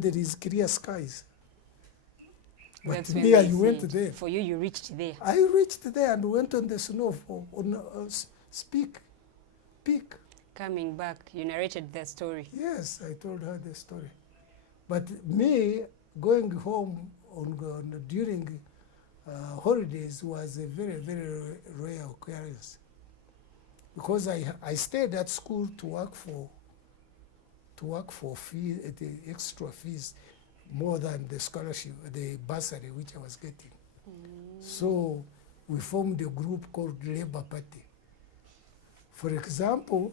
there is clear skies. But That's me, I went it. there. For you reached there. I reached there and went on the snow peak. Coming back, you narrated the story. Yes, I told her the story. But me going home during holidays was a very, very rare occurrence, because I stayed at school to work for fee, the extra fees, more than the scholarship, the bursary which I was getting. So we formed a group called Labour Party. For example,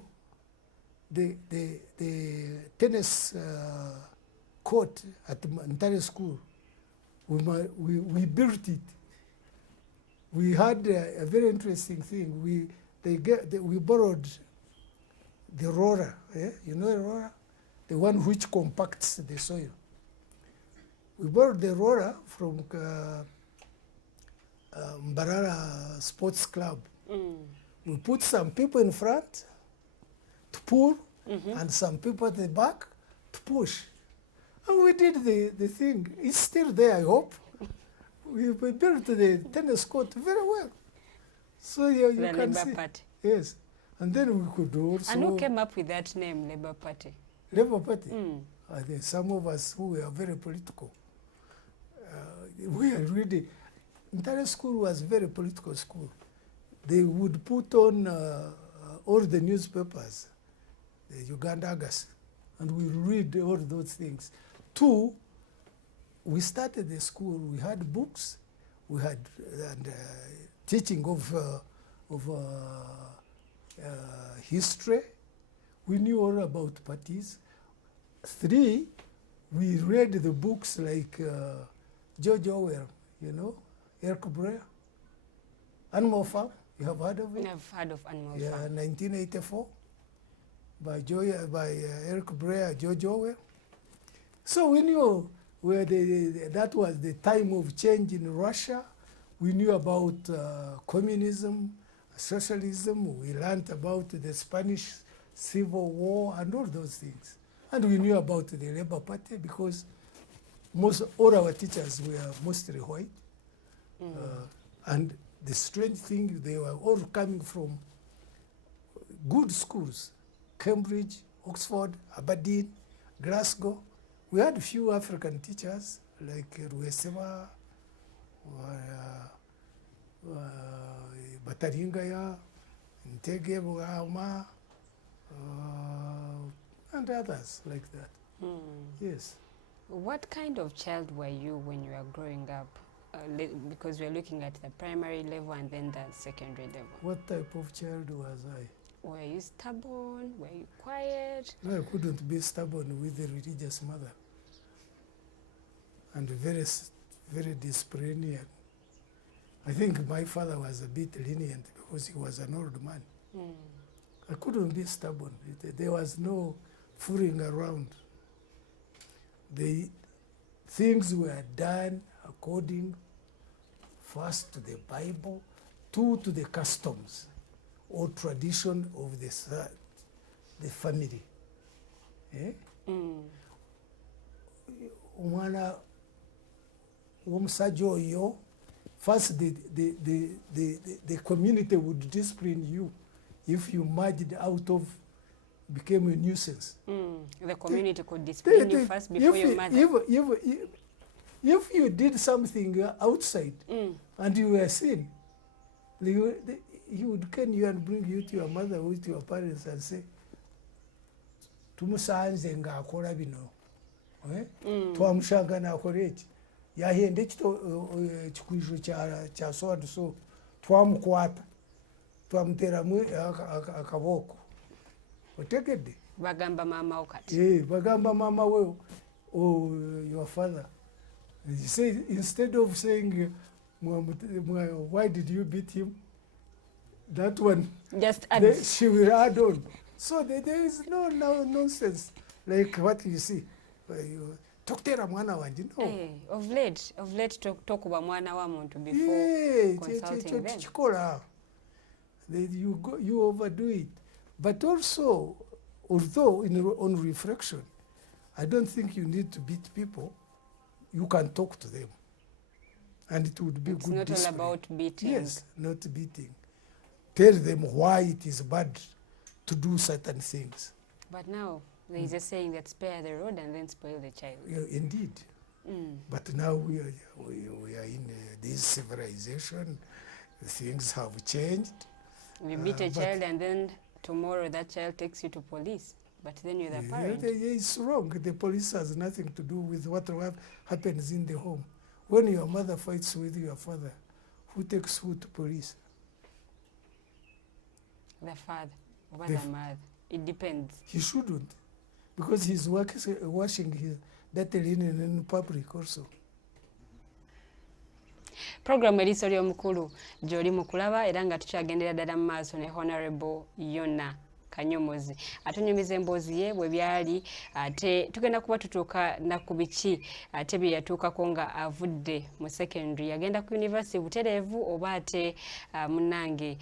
the tennis court at Ntale school, we built it. We had a very interesting thing. We borrowed the roller, you know the roller? The one which compacts the soil. We borrowed the roller from Mbarara Sports Club. We put some people in front to pull, and some people at the back to push. And we did the thing. It's still there, I hope. We built the tennis court very well. So you The can Labour see. Party. Yes. And then we could also... And who came up with that name, Labour Party? Labour Party? There's some of us who were very political. We are really... Ntale school was a very political school. They would put on all the newspapers, the Uganda Argus, and we read all those things. Two, we started the school, we had books, we had teaching of history. We knew all about parties. Three, we read the books like George Orwell, you know, Eric Brea, Animal Farm. You have heard of it? I've heard of Animal Yeah, Farm. 1984, by Eric Brea, George Orwell. So we knew where that was the time of change in Russia. We knew about communism, socialism. We learned about the Spanish Civil War and all those things. And we knew about the Labour Party because all our teachers were mostly white. And the strange thing, they were all coming from good schools: Cambridge, Oxford, Aberdeen, Glasgow. We had a few African teachers like Rueseva, Bataringaya, Ntege Bugama, and others like that. Yes. What kind of child were you when you were growing up? Because we're looking at the primary level and then the secondary level. What type of child was I? Were you stubborn? Were you quiet? No, I couldn't be stubborn with a religious mother. And very, very disciplinarian. I think my father was a bit lenient because he was an old man. I couldn't be stubborn. There was no fooling around. The things were done according, first to the Bible, two to the customs or tradition of the family. omwana w'omusajja oyo, first the community would discipline you if you married out of, became a nuisance. The community could discipline you first before your mother. If you did something outside and you were seen, he would can you and bring you to your mother with your parents and say, tumusanze ng'akola bino, twamushanga n'akola eki, yahenda ekikwijo kya sword, so twamukwata twamuteramu akaboko, otegedde bagamba mama okati bagamba mama we or your father. You say, instead of saying why did you beat him, that one just add. She will add on. So there is no nonsense like what you see. Tokutera mwana wanje, no. Of late talk about mwana wa muntu before consulting them. Chikola. You overdo it. But also, although on reflection, I don't think you need to beat people. You can talk to them, and it would be good. It's not all about beating. Yes, not beating. Tell them why it is bad to do certain things. But now there is a saying that spare the rod and then spoil the child. Yeah, indeed. But now we are in this civilization. Things have changed. You beat a child and then tomorrow that child takes you to police. But then you're the parent. It's wrong. The police has nothing to do with what happens in the home. When your mother fights with your father, who takes who to police? The father or the mother. It depends. He shouldn't, because he's washing his dirty linen in public also. Program eriso ly'omukulu gy'oli mu kulaba era nga tukyagendera ddala mu maaso ne Honorable Yona Kanyomozi atunyumiza emboozi ye bwe byali ate tugenda kuba tutuuka na ku biki ate bye yatuukako nga avudde mu secondary yagenda ku university butereevu oba ate munnange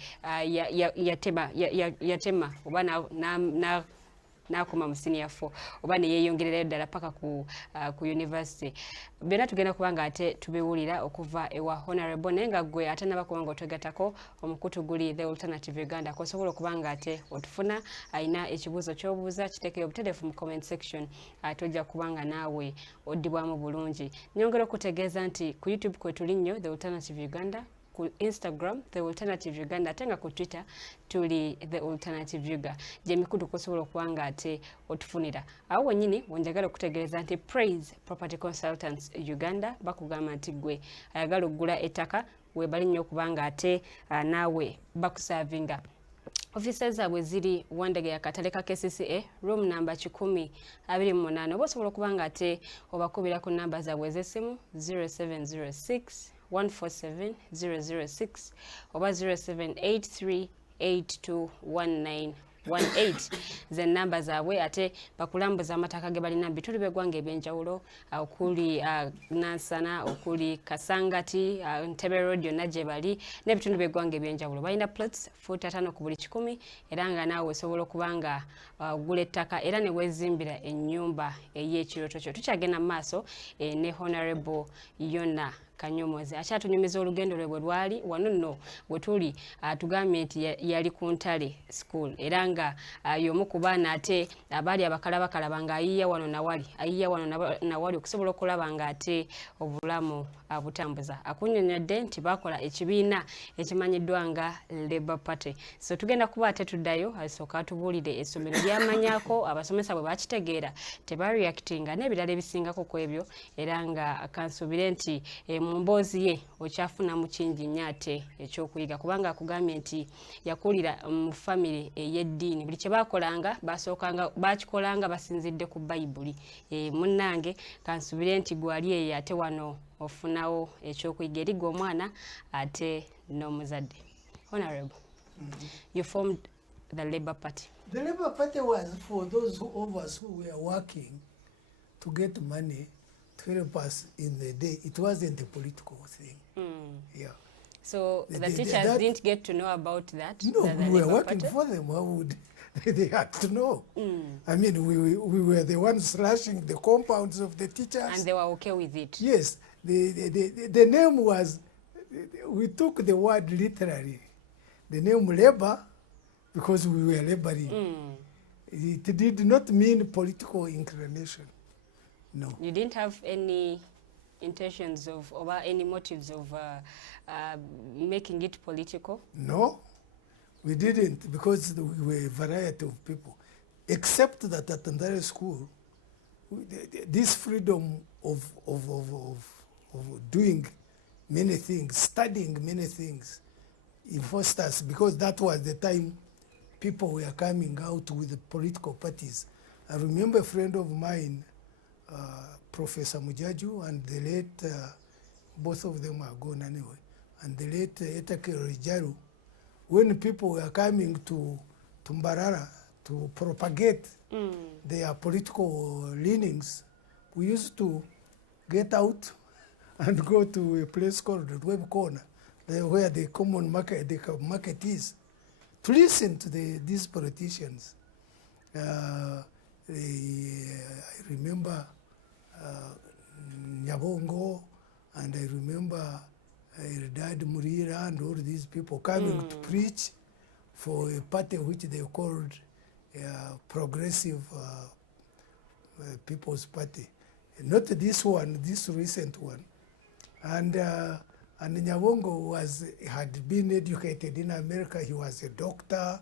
yatema oba n'akoma mu senior 4 oba ne yeeyongererayo ddala paka ku university byonna tugenda kuba nga ate tubiwulira okuva ewa Honorable naye nga ggwe ate nabakuba nga otwegatako omukutu guli The Alternative Uganda kosobola okuba nga ate otufuna ayina ekibuuzo ky'obuuza kiteekeyo obutereevu mu comment section ate ojja kuba nga naawe oddibwamu bulungi nyongera okutegeeza nti ku YouTube kwe tuli nnyo The Alternative Uganda, ku Instagram The Alternative Uganda, ate nga ku Twitter tuli The Alternative Uganda. Je mikudu kusobola okuwanga ate otufunira. Awo wennyini wanjagala okutegeeza nti Praise Property Consultants Uganda bakugamba nti gwe ayagala okugula ettaka weebali nnyo okubanga ate naawe bakusavinga. Offices zaabwe ziri Wandege ya Katale ka KCCA, room number 1028. Oba osobola okubanga ate obakubira ku namba zaabwe ez'essimu 0706 147 006 oba 0783821918 ze namba zaabwe ate bakulambuza amataka ge balina bituli by'eggwanga ebyenjawulo okuli Nansana okuli Kasangati Ntebe Road yonna gye bali n'ebitundu by'eggwanga ebyenjawulo balina plots 45 ku buli 100 era nga naawe osobola okuba nga ogula ettaka era ne weezimbira ennyumba ey'ekirooto kyo. Tukyagenda mu maaso ne Honorable Yona Kanyomozi akyatunyumiza olugendo lwe bwe lwali wano nno bwe tuli tugambye nti yali ku Ntale school era nga y'omu ku baana ate abaali abakalabakala nga ayiya wano nawali okusobola okulaba nga ate obulamu butambuza. Akunnyonnyodde nti bakola ekibiina ekimanyiddwa nga Labour Party. So tugenda kuba ate tuddayo asooka atubuulire essomero ly'amanyako abasomesa bwe bakitegeera tebareactinga n'ebirala ebisingako ku ebyo era nga kansuubire nti mu mboozi ye okyafuna mu kingi nnyo ate ekyokuyiga kubanga akugambye nti yakulira mu famire ey'eddiini buli kye baakolanga bakikolanga basinzidde ku Bayibuli. Munnange kansuubire nti gwali eyo ate wano ofunawo ekyokuyiga eri gwe omwana ate n'omuzadde. Honorable, you formed the Labour Party. The Labour Party was for those of us who were working to get money to help us in the day. It wasn't a political thing. Yeah. So the teachers didn't get to know about that? No, we were working for them. How would they had to know? I mean, we were the ones slashing the compounds of the teachers. And they were okay with it? Yes. The name was, we took the word literally. The name labor, because we were laboring. It did not mean political inclination. No. You didn't have any intentions of, or any motives of making it political? No, we didn't, because we were a variety of people. Except that at Ntale school, this freedom of doing many things, studying many things, enforced us, because that was the time people were coming out with the political parties. I remember a friend of mine, Professor Mujaju, and the late, both of them are gone anyway, and the late Etake Rijaru, when people were coming to Mbarara to propagate their political leanings, we used to get out and go to a place called the Web Corner, where the common market, the market is, to listen to these politicians. I remember Nyabongo, and I remember Eldad Murira and all these people coming to preach for a party which they called Progressive People's Party. Not this one, this recent one. And Nyabongo had been educated in America. He was a doctor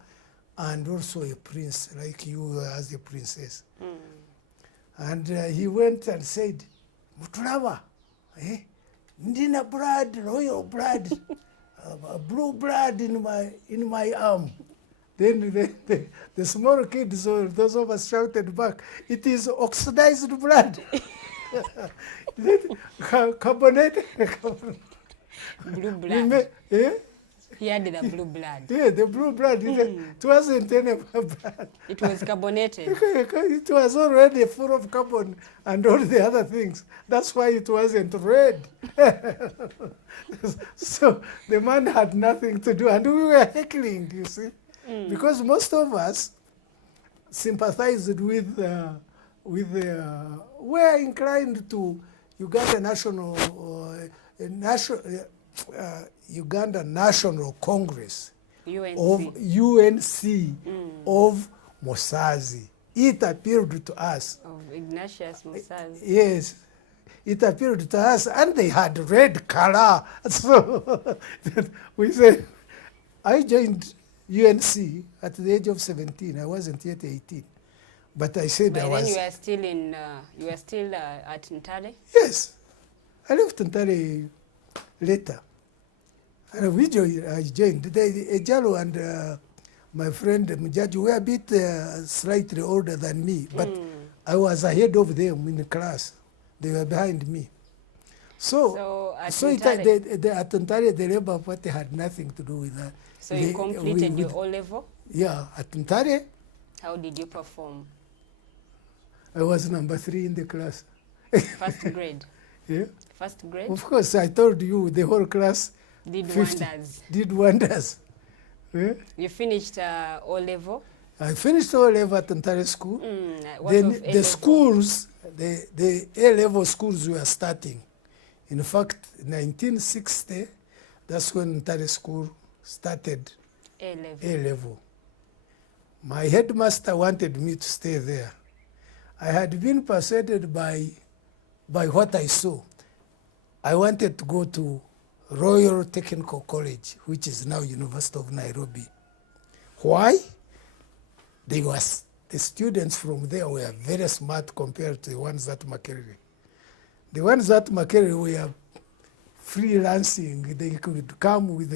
and also a prince, like you as a princess. And he went and said, Mutulaba, Ndina blood, royal blood, blue blood in my arm. Then the small kids, those of us shouted back, it is oxidized blood. Carbonated. Blue blood. He had the blue blood. Yeah, the blue blood. It wasn't any blood. It was carbonated. It was already full of carbon and all the other things. That's why it wasn't red. So the man had nothing to do, and we were heckling, you see, because most of us sympathized with were inclined to Uganda Uganda National Congress UNC. of UNC of Musazi. It appealed to us. Of Ignatius Musazi. Yes, it appealed to us, and they had red color. So we said, I joined UNC at the age of 17. I wasn't yet 18. But I said I was. Then you were still at Ntale? Yes. I left Ntale later. And I joined. Ejalo and my friend Mujaju were a bit slightly older than me, but I was ahead of them in the class. They were behind me. So at Ntale, the Labour Party had nothing to do with that. So you completed your O-level? Yeah, at Ntale. How did you perform? I was number 3 in the class. First grade? Yeah. First grade? Of course, I told you the whole class did wonders. Did wonders. Yeah. You finished O-level? I finished O-level at Ntale school. Then the schools, the A-level schools were starting. In fact, 1960, that's when Ntale school started A-level. My headmaster wanted me to stay there. I had been persuaded by what I saw. I wanted to go to Royal Technical College, which is now University of Nairobi. Why? The students from there were very smart compared to the ones at Makerere. The ones at Makerere were freelancing. They could come with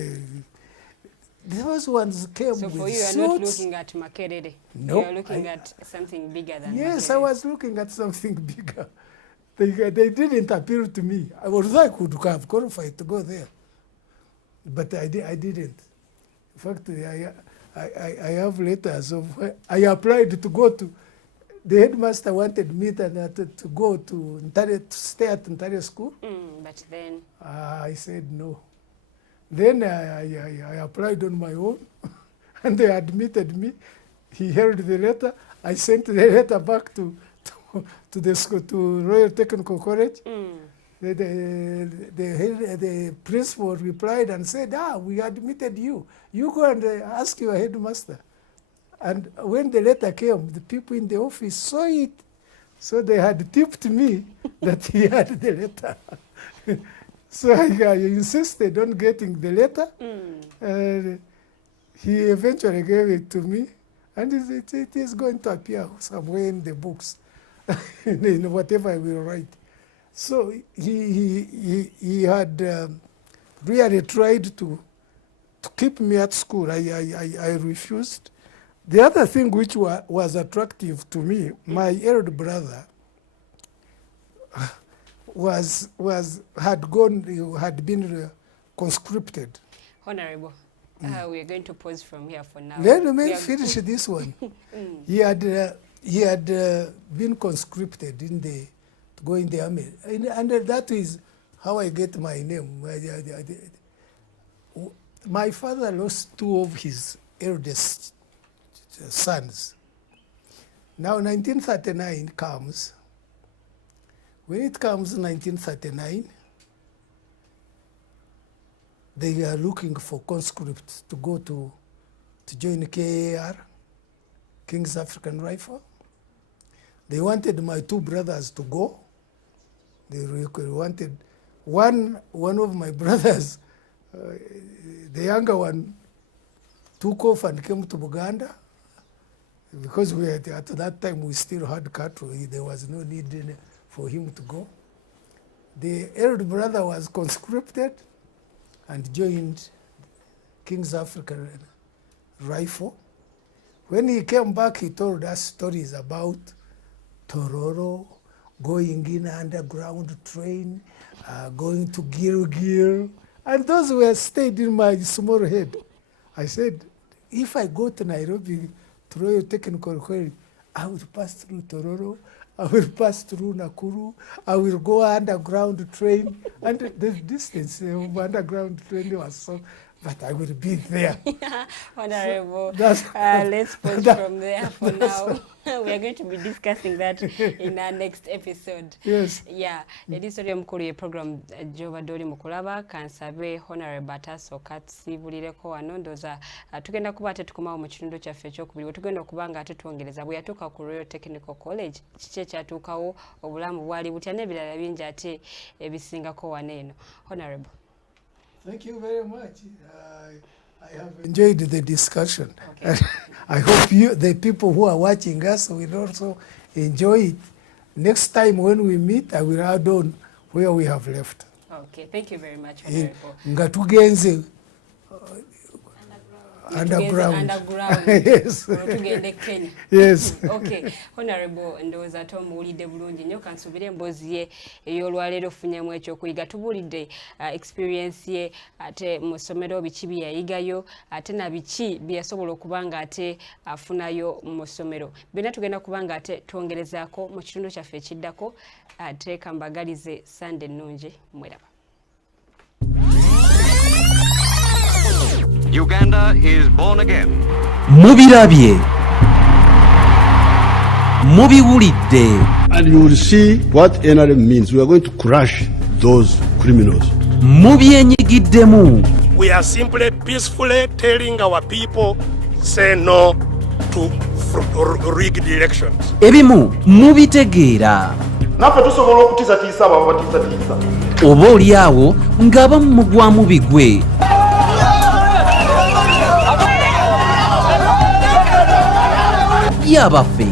those ones came with suits. So for you, you are not looking at Makerere? No. You are looking at something bigger than Yes, Makerere. I was looking at something bigger. They didn't appeal to me. I could have qualified to go there, but I didn't. In fact, I have letters of where I applied to go to. The headmaster wanted me to go to Ntale, to stay at Ntale school. But then? I said no, Then I applied on my own, and they admitted me. He held the letter. I sent the letter back to the school, to Royal Technical College. The principal replied and said, we admitted you. You go and ask your headmaster. And when the letter came, the people in the office saw it. So they had tipped me that he had the letter. So I insisted on getting the letter. He eventually gave it to me. And it is going to appear somewhere in the books, in whatever I will write. So he had really tried to keep me at school. I refused. The other thing which was attractive to me, my elder brother had been conscripted. Honorable, we are going to pause from here for now. Let me finish this one. He had been conscripted to go in the army, and that is how I get my name. My father lost 2 of his eldest sons. Now 1939 comes. When it comes 1939, they are looking for conscripts to go to join KAR, King's African Rifle. They wanted my 2 brothers to go. They wanted one of my brothers, the younger one, took off and came to Buganda. Because at that time we still had cattle, there was no need for him to go. The elder brother was conscripted and joined King's African Rifle. When he came back, he told us stories about Tororo, going in underground train, going to Gilgil, and those were stayed in my small head. I said, if I go to Nairobi, to Royal Technical College, I will pass through Tororo, I will pass through Nakuru, I will go underground train, and the distance of underground train was so, but I will be there. Honorable, let's pause from there for now. We are going to be discussing that in our next episode. Yes. Yeah. Editorial mukulu ye program Jova Doli Mukulaba kansabe Honorable Batasoka tusibulireko wano ndoza tugenda kuba ate tukomawo mu kitundu kyaffe ekyokubiri tugenda okubanga ate twongereza bwe yatuuka ku Royal Technical College kiki ekyatuukawo obulamu bwali butya n'ebirala bingi ate ebisingako wano eno. Honorable. Thank you very much. I have enjoyed the discussion. Okay. I hope the people who are watching us will also enjoy it. Next time when we meet, I will add on where we have left. Okay, thank you very much. Ngatugenze underground. Yes. Kenya. Yes. Okay. Honorable ndoza to muwulidde bulungi nnyo kansubire emboozi ye ey'olwaleero funyamu ekyokuyiga tubulidde experience ye ate mu ssomero biki bye yayigayo ate na biki bye yasobola okubanga ate afunayo mu ssomero byonna tugenda kubanga ate twongerezaako mu kitundu kyaffe ekiddako ate kambagalize Sande ennungi mweraba. Uganda is born again. Mubirabye. Mubiwulidde. And you will see what NRM means. We are going to crush those criminals. Mubyenyigiddemu. We are simply peacefully telling our people, say no to rigged elections. Ebimu mubitegeera. Naffe tusobola okutiisatiisa abo abatiisatiisa. Oba oli awo ng'abamu mugwamu bigwe. Byabaffe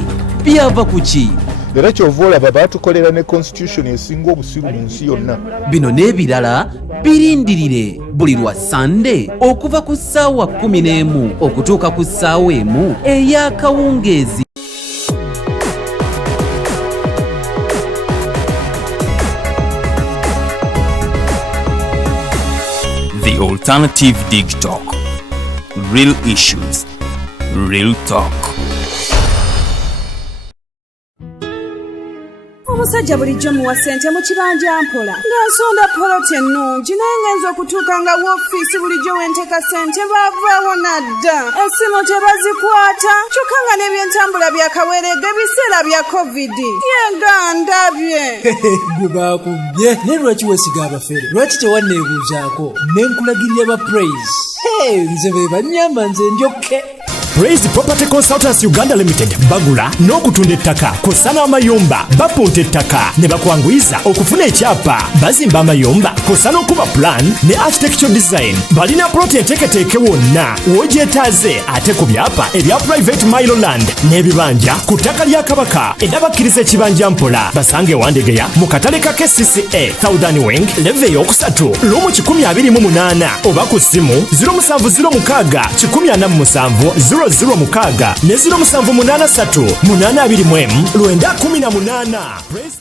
byava kuki? Era kyova olaba baatukolera ne constitution esinga obusiru mu nsi yonna. Bino n'ebirala birindirire buli lwa Sande okuva ku ssaawa 11 okutuuka ku ssaawa 1 ey'akawungeezi. The Alternative Dig Talk. Real issues, real talk. omusajja bulijjo muwa ssente mu kibanja mpola ng'ensonda poloti ennungi naye ngenza okutuuka nga woofiisi bulijjo wenteeka ssente baavaawo nadda essimu tebazikwata kyokka nga n'ebyentambula byakaweerega ebiseera bya covid yenga ndabye gwe baakubye naye lwaki weesiga abafere lwaki tewanneebuuzaako ne nkulagirira ba praise nze be bannyamba nze ndyokke Praise Property Consultants Uganda Limited bagula n'okutunda ettaka kosa n'amayumba bapunta ettaka ne bakwanguyiza okufuna ekyapa bazimba amayumba kosa n'okuba plan ne architectural design balina ploti enteeketeeke wonna w'ogyetaaze ate ku byapa ebya private mile land n'ebibanja ku ttaka lya kabaka era bakkiriza ekibanja mpola basange Wandegeya mu katale ka KCCA Southern Wing leve ey'okusatu lumu 128 oba ku ssimu 0706 147 06 ne 0783 821 918.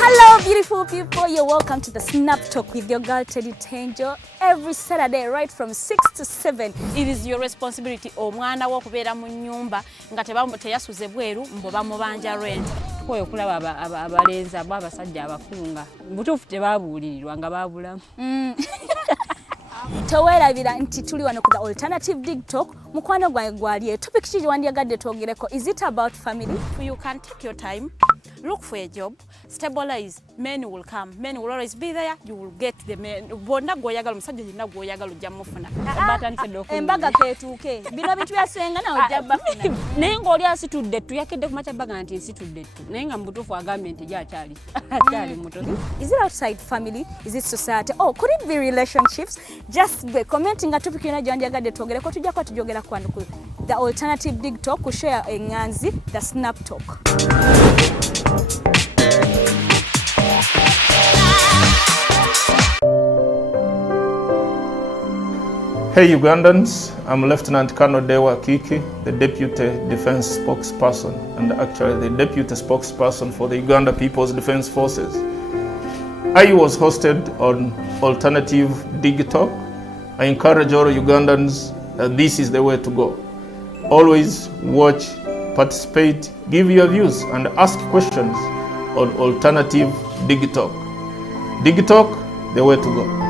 Hello, beautiful people. You're welcome to the Snap Talk with your girl Teddy Tenjo. Every Saturday, right from 6 to 7. It is your responsibility. Omwana wo kubeera mu nyumba nga teyasuze bweru mbo bamubanja rent. Koyo okulaba abalenzi abo abasajja abakunga butuufu tebabuulirirwa nga baabulamu. Towerabira nti tuli wano ku the alternative dig talk mukwano gwange gwali topic kiri wandiyagadde twogereko. Is it about family? You can take your time, look for a job, stabilize, men will come, men will always be there, you will get the men. Bonna gwoyagala musajja yenna gwoyagala ojja mufuna. Embaga ketuuke bino bintu byasenga nawe ojja bafuna. Naye ng'oli asitudde ttu yakedde ku macabaga nti nsitudde ttu naye nga mu butuufu agambye nti akyali muto. Is it outside family? Is it society? Oh, could it be relationships? Just be commenting a topic yona gyandiyagadde twogereko tujja kuba tujogera kwano ku the alternative dig talk ku share enganzi the Snap Talk. Hey Ugandans, I'm Lieutenant Colonel Dewa Kiki, the Deputy Defense Spokesperson and actually the Deputy Spokesperson for the Uganda People's Defense Forces. I was hosted on Alternative Dig Talk. I encourage all Ugandans that this is the way to go. Always watch, participate, give your views and ask questions on Alternative Dig Talk. Dig Talk, the way to go.